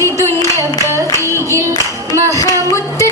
മസ്ജിദുന്നബവിയിൽ മഹമുത്ത്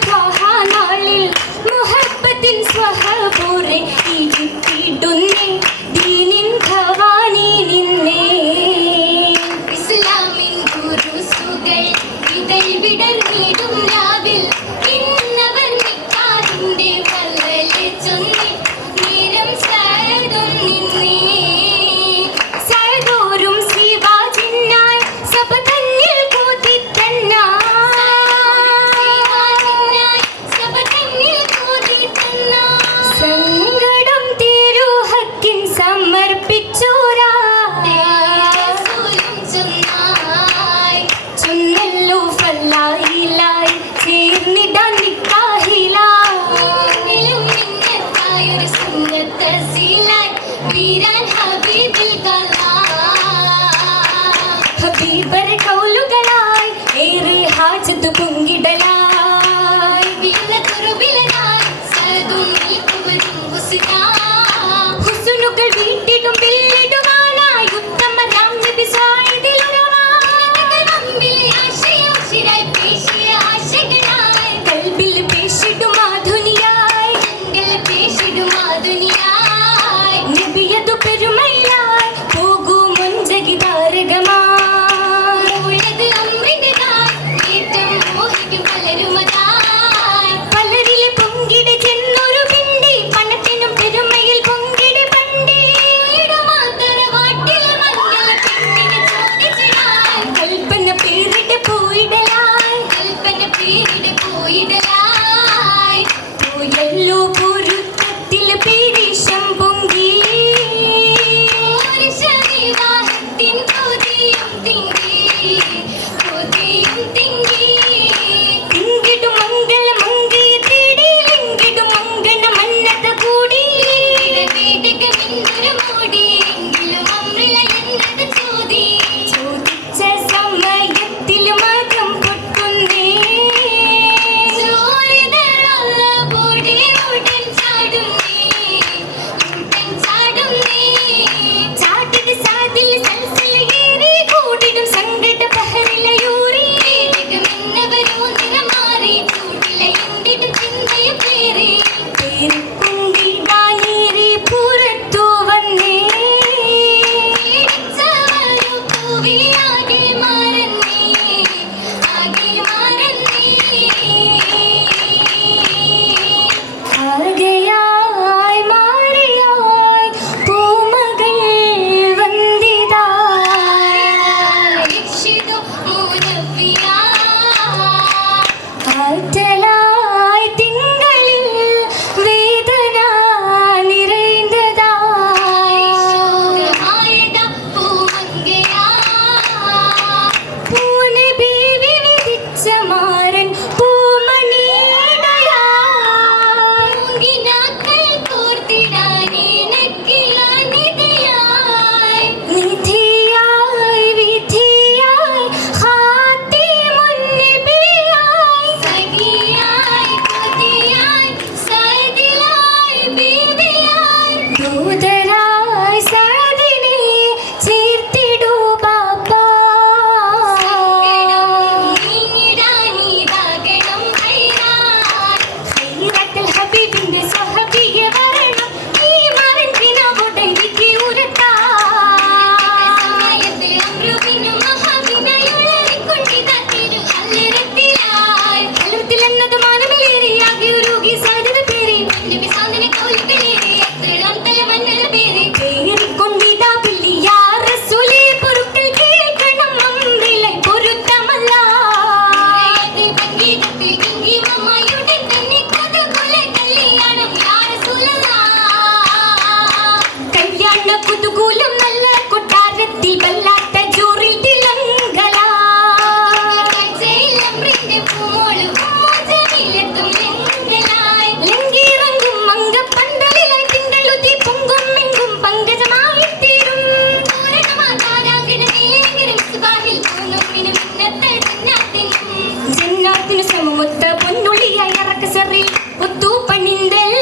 ஜன்னாத்தின் சமமொத்த பொன்னுளிய அரக்கசரி ஒத்து பணிந்தல்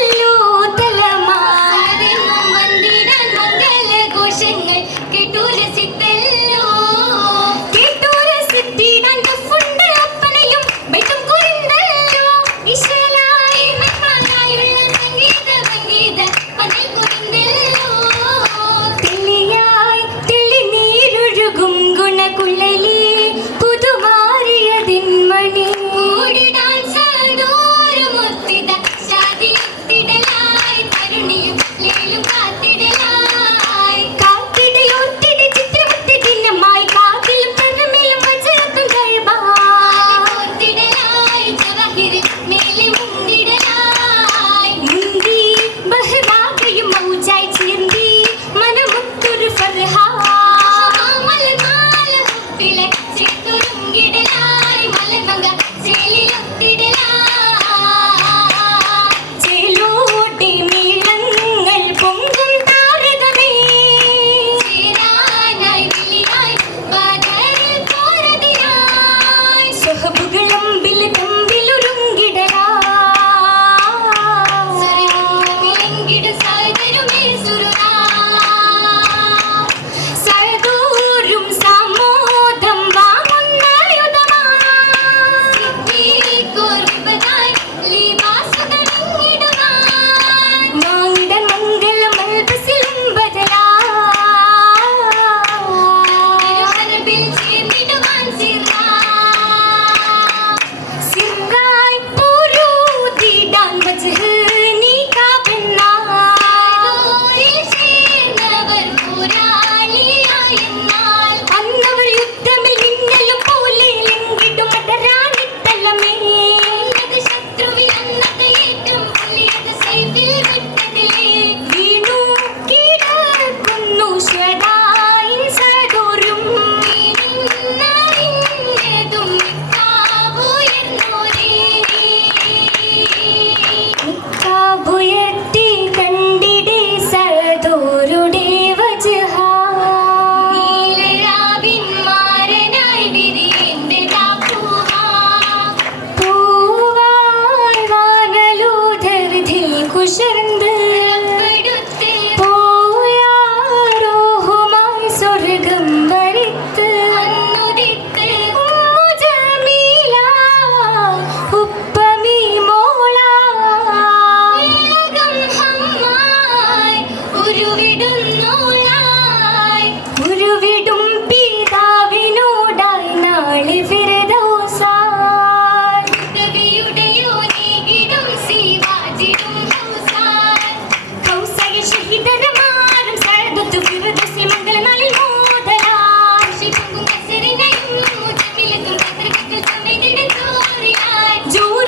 ജൂൺ